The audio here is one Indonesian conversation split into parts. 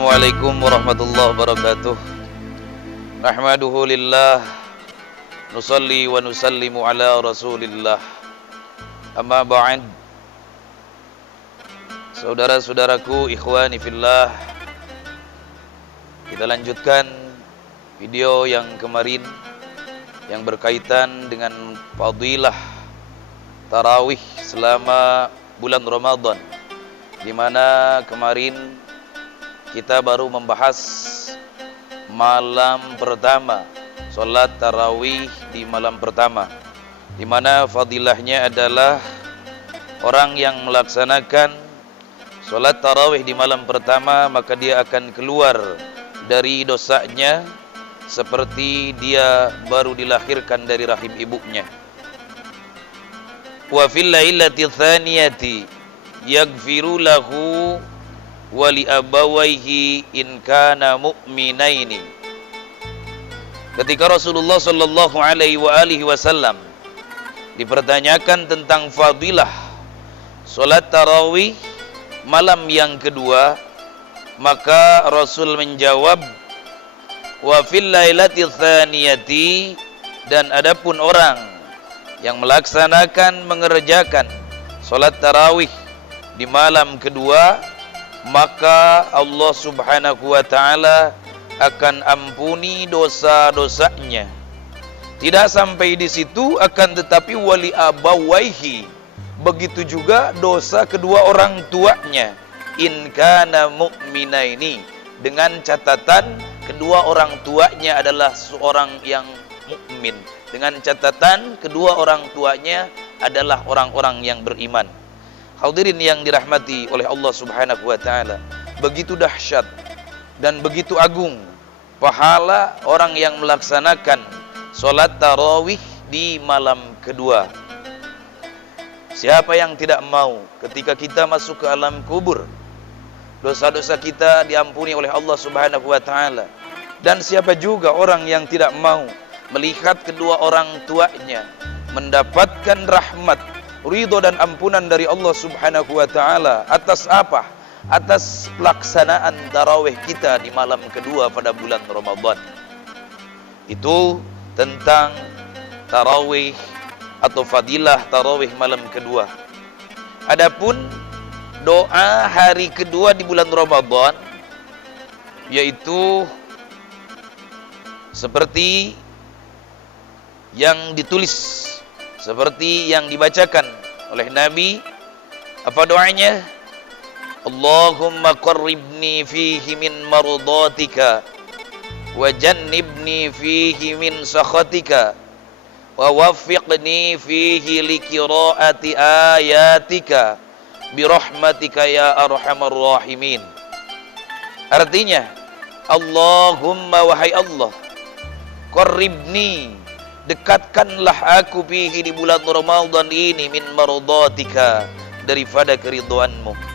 Assalamualaikum warahmatullahi wabarakatuh. Nahmaduhu lillah, nusalli wa nusallimu ala rasulillah. Amma ba'd. Saudara-saudaraku, ikhwani fillah, kita lanjutkan video yang kemarin yang berkaitan dengan fadilah tarawih selama bulan Ramadan, di mana kemarin kita baru membahas malam pertama, sholat tarawih di malam pertama, di mana fadilahnya adalah orang yang melaksanakan sholat tarawih di malam pertama, maka dia akan keluar dari dosanya seperti dia baru dilahirkan dari rahim ibunya. Wa fil lailati tsaniyati yaghfiru lahu wali abawaihi in kana mu'minaini. Ketika Rasulullah sallallahu alaihi wasallam dipertanyakan tentang fadilah salat tarawih malam yang kedua, maka Rasul menjawab, wa fil lailati tsaniyati, dan adapun orang yang melaksanakan mengerjakan salat tarawih di malam kedua, maka Allah subhanahu wa ta'ala akan ampuni dosa-dosanya. Tidak sampai di situ, akan tetapi wali abawaihi, begitu juga dosa kedua orang tuanya, in kana mu'minaini, dengan catatan kedua orang tuanya adalah seorang yang mukmin, dengan catatan kedua orang tuanya adalah orang-orang yang beriman. Hadirin yang dirahmati oleh Allah subhanahu wa ta'ala, begitu dahsyat dan begitu agung pahala orang yang melaksanakan sholat tarawih di malam kedua. Siapa yang tidak mau ketika kita masuk ke alam kubur, dosa-dosa kita diampuni oleh Allah subhanahu wa ta'ala? Dan siapa juga orang yang tidak mau melihat kedua orang tuanya mendapatkan rahmat, ridho dan ampunan dari Allah subhanahu wa ta'ala. Atas apa? Atas pelaksanaan tarawih kita di malam kedua pada bulan Ramadan. Itu tentang tarawih atau fadilah tarawih malam kedua. Adapun doa hari kedua di bulan Ramadan, yaitu seperti yang ditulis, seperti yang dibacakan oleh Nabi. Apa doanya? Allahumma qarribni fihi min mardatika wa jannibni fihi min sakhatika wa waffiqni fihi liqiraati ayatika birahmatika ya arhamar rahimin. Artinya, Allahumma, wahai Allah, qarribni, dekatkanlah aku fihi di bulan Ramadan ini min mardatika, daripada keridhaanmu.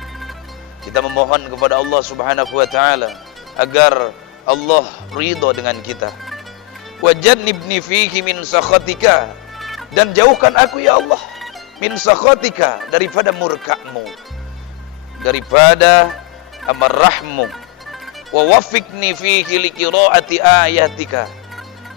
Kita memohon kepada Allah subhanahu wa ta'ala agar Allah ridho dengan kita. Wa jannibni fihi min sakhatika, dan jauhkan aku ya Allah min sakhatika, daripada murkamu, daripada amarahmu. Wa waffiqni fihi liqiraati ayatika,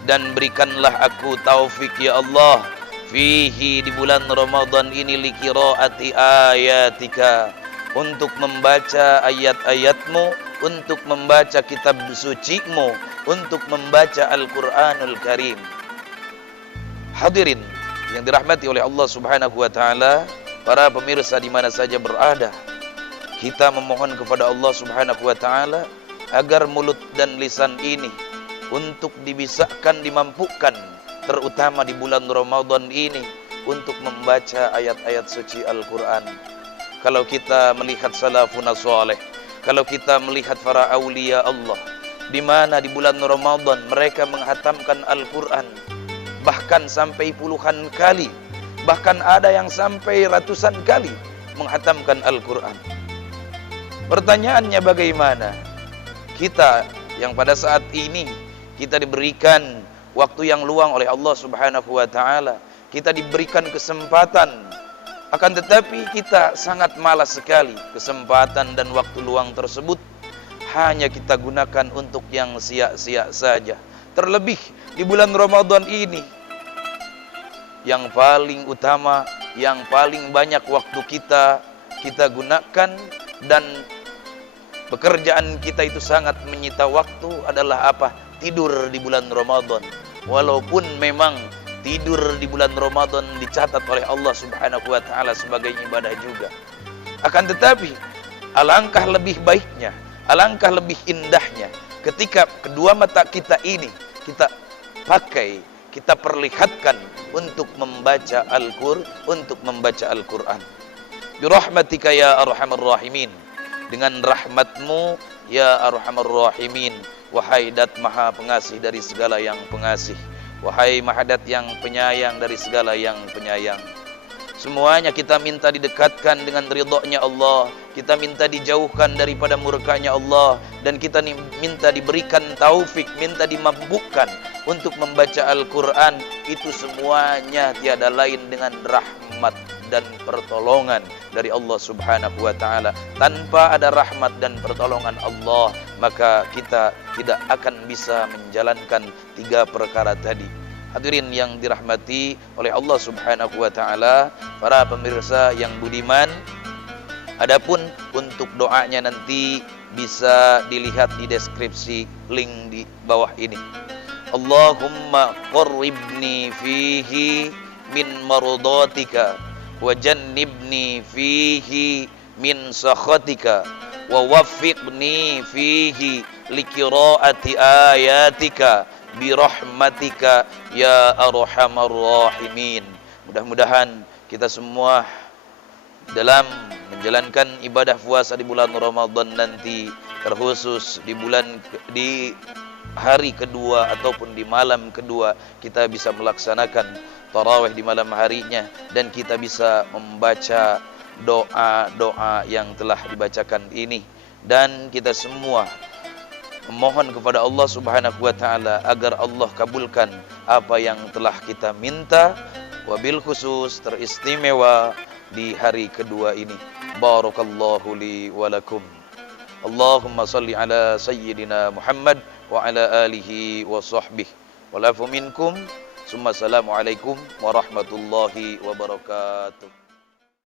dan berikanlah aku taufik ya Allah fihi di bulan Ramadan ini liqiraati ayatika, untuk membaca ayat-ayatmu, untuk membaca kitab sucimu, untuk membaca Al-Quranul Karim. Hadirin yang dirahmati oleh Allah subhanahu wa ta'ala, para pemirsa di mana saja berada, kita memohon kepada Allah subhanahu wa ta'ala agar mulut dan lisan ini untuk dibisakan, dimampukan, terutama di bulan Ramadan ini, untuk membaca ayat-ayat suci Al-Quran. Kalau kita melihat salafun saleh, kalau kita melihat para aulia Allah, di mana di bulan Ramadan mereka menghatamkan Al-Quran, bahkan sampai puluhan kali, bahkan ada yang sampai ratusan kali menghatamkan Al-Quran. Pertanyaannya, bagaimana kita yang pada saat ini kita diberikan waktu yang luang oleh Allah subhanahu wa ta'ala, kita diberikan kesempatan, akan tetapi kita sangat malas sekali kesempatan dan waktu luang tersebut hanya kita gunakan untuk yang sia-sia saja. Terlebih di bulan Ramadan ini, yang paling utama, yang paling banyak waktu kita gunakan dan pekerjaan kita itu sangat menyita waktu adalah apa? Tidur di bulan Ramadan. Walaupun memang tidur di bulan Ramadan dicatat oleh Allah Subhanahu wa taala sebagai ibadah juga. Akan tetapi alangkah lebih baiknya, alangkah lebih indahnya ketika kedua mata kita ini kita pakai, kita perlihatkan untuk membaca Al-Qur'an. Birahmatika ya arhamar rahimin. Dengan rahmatmu ya arhamar rahimin. Wahai Dat Maha Pengasih dari segala yang pengasih. Wahai Mahadat yang penyayang dari segala yang penyayang. Semuanya kita minta didekatkan dengan ridhonya Allah. Kita minta dijauhkan daripada murkanya Allah. Dan kita minta diberikan taufik, minta dimampukan untuk membaca Al-Quran. Itu semuanya tiada lain dengan rahmat dan pertolongan dari Allah Subhanahu wa ta'ala. Tanpa ada rahmat dan pertolongan Allah, maka kita tidak akan bisa menjalankan tiga perkara tadi. Hadirin yang dirahmati oleh Allah Subhanahu wa ta'ala, para pemirsa yang budiman, adapun untuk doanya nanti bisa dilihat di deskripsi link di bawah ini. Allahumma qarribni fihi min mardatika wa jannibni fihi min sakhatika wa waffiqni fihi liqiraati ayatika birahmatika ya arhamar rahimin. Mudah-mudahan kita semua dalam menjalankan ibadah puasa di bulan Ramadan nanti, terkhusus di hari kedua ataupun di malam kedua, kita bisa melaksanakan tarawih di malam harinya dan kita bisa membaca doa-doa yang telah dibacakan ini, dan kita semua memohon kepada Allah Subhanahu wa ta'ala agar Allah kabulkan apa yang telah kita minta, wabil khusus teristimewa di hari kedua ini. Barakallahu li wa lakum. Allahumma salli ala sayyidina Muhammad wa ala alihi wa sahbihi. Walafu minkum. Summa assalamualaikum warahmatullahi wabarakatuh.